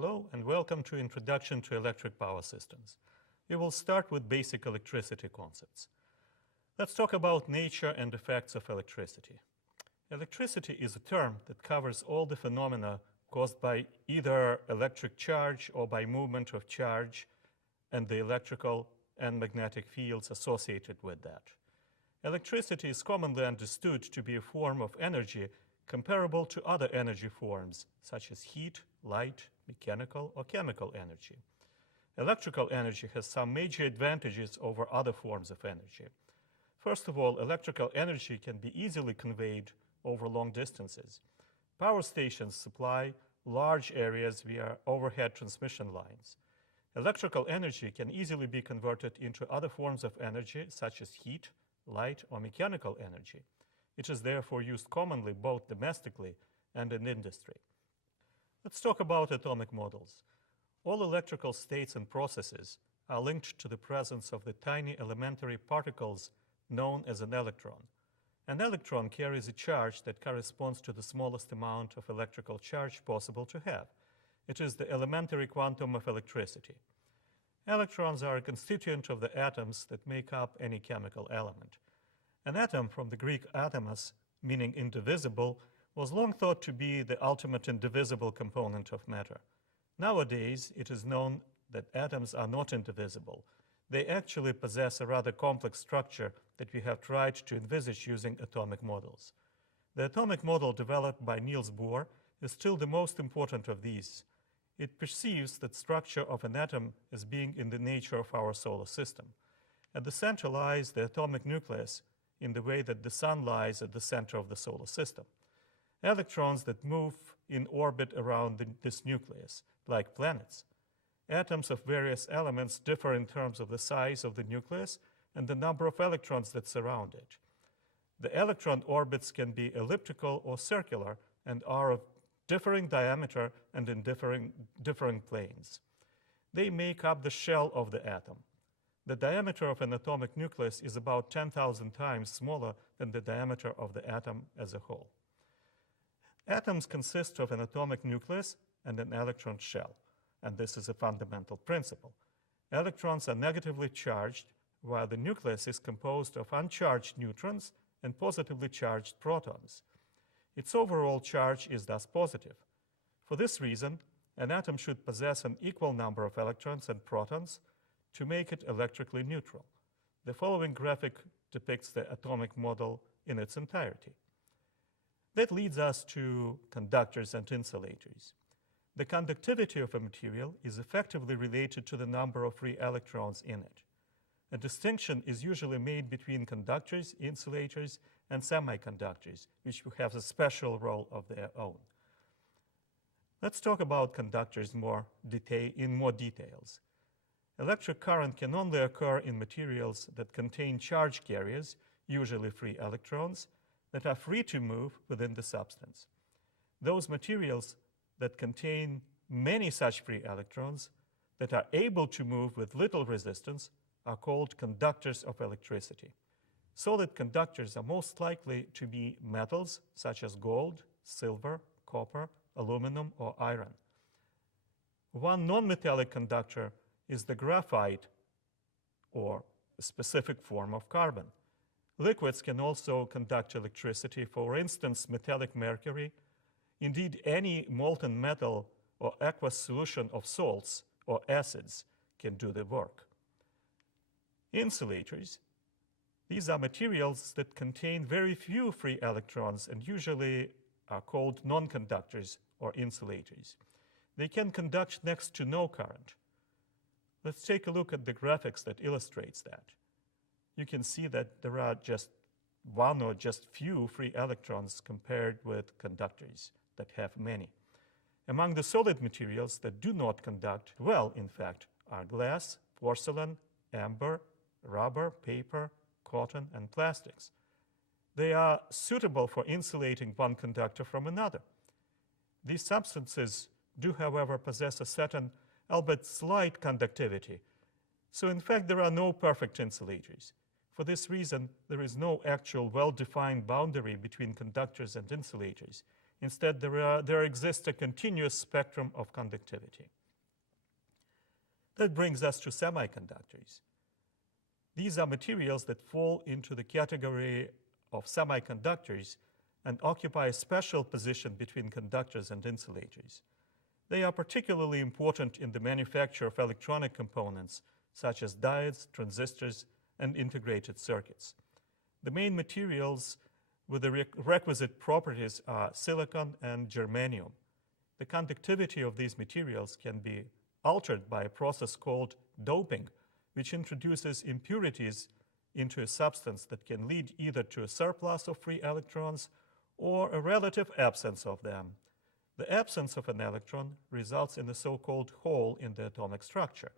Hello and welcome to Introduction to Electric Power Systems. We will start with basic electricity concepts. Let's talk about nature and effects of electricity. Electricity is a term that covers all the phenomena caused by either electric charge or by movement of charge and the electrical and magnetic fields associated with that. Electricity is commonly understood to be a form of energy comparable to other energy forms, such as heat, light, mechanical, or chemical energy. Electrical energy has some major advantages over other forms of energy. First of all, electrical energy can be easily conveyed over long distances. Power stations supply large areas via overhead transmission lines. Electrical energy can easily be converted into other forms of energy, such as heat, light, or mechanical energy. It is therefore used commonly both domestically and in industry. Let's talk about atomic models. All electrical states and processes are linked to the presence of the tiny elementary particles known as an electron. An electron carries a charge that corresponds to the smallest amount of electrical charge possible to have. It is the elementary quantum of electricity. Electrons are a constituent of the atoms that make up any chemical element. An atom, from the Greek atomos, meaning indivisible, was long thought to be the ultimate indivisible component of matter. Nowadays, it is known that atoms are not indivisible. They actually possess a rather complex structure that we have tried to envisage using atomic models. The atomic model developed by Niels Bohr is still the most important of these. It perceives the structure of an atom as being in the nature of our solar system. At the center lies the atomic nucleus, in the way that the sun lies at the center of the solar system. Electrons that move in orbit around this nucleus, like planets. Atoms of various elements differ in terms of the size of the nucleus and the number of electrons that surround it. The electron orbits can be elliptical or circular and are of differing diameter and in differing planes. They make up the shell of the atom. The diameter of an atomic nucleus is about 10,000 times smaller than the diameter of the atom as a whole. Atoms consist of an atomic nucleus and an electron shell, and this is a fundamental principle. Electrons are negatively charged, while the nucleus is composed of uncharged neutrons and positively charged protons. Its overall charge is thus positive. For this reason, an atom should possess an equal number of electrons and protons to make it electrically neutral. The following graphic depicts the atomic model in its entirety. That leads us to conductors and insulators. The conductivity of a material is effectively related to the number of free electrons in it. A distinction is usually made between conductors, insulators, and semiconductors, which have a special role of their own. Let's talk about conductors in more details. Electric current can only occur in materials that contain charge carriers, usually free electrons, that are free to move within the substance. Those materials that contain many such free electrons that are able to move with little resistance are called conductors of electricity. Solid conductors are most likely to be metals such as gold, silver, copper, aluminum, or iron. One non-metallic conductor is the graphite, or a specific form of carbon. Liquids can also conduct electricity, for instance, metallic mercury. Indeed, any molten metal or aqueous solution of salts or acids can do the work. Insulators. These are materials that contain very few free electrons and usually are called non-conductors or insulators. They can conduct next to no current. Let's take a look at the graphics that illustrates that. You can see that there are just one or just few free electrons compared with conductors that have many. Among the solid materials that do not conduct well, in fact, are glass, porcelain, amber, rubber, paper, cotton, and plastics. They are suitable for insulating one conductor from another. These substances do, however, possess a certain, albeit slight, conductivity. So in fact, there are no perfect insulators. For this reason, there is no actual well-defined boundary between conductors and insulators. Instead, there exists a continuous spectrum of conductivity. That brings us to semiconductors. These are materials that fall into the category of semiconductors and occupy a special position between conductors and insulators. They are particularly important in the manufacture of electronic components such as diodes, transistors, and integrated circuits. The main materials with the requisite properties are silicon and germanium. The conductivity of these materials can be altered by a process called doping, which introduces impurities into a substance that can lead either to a surplus of free electrons or a relative absence of them. The absence of an electron results in a so-called hole in the atomic structure,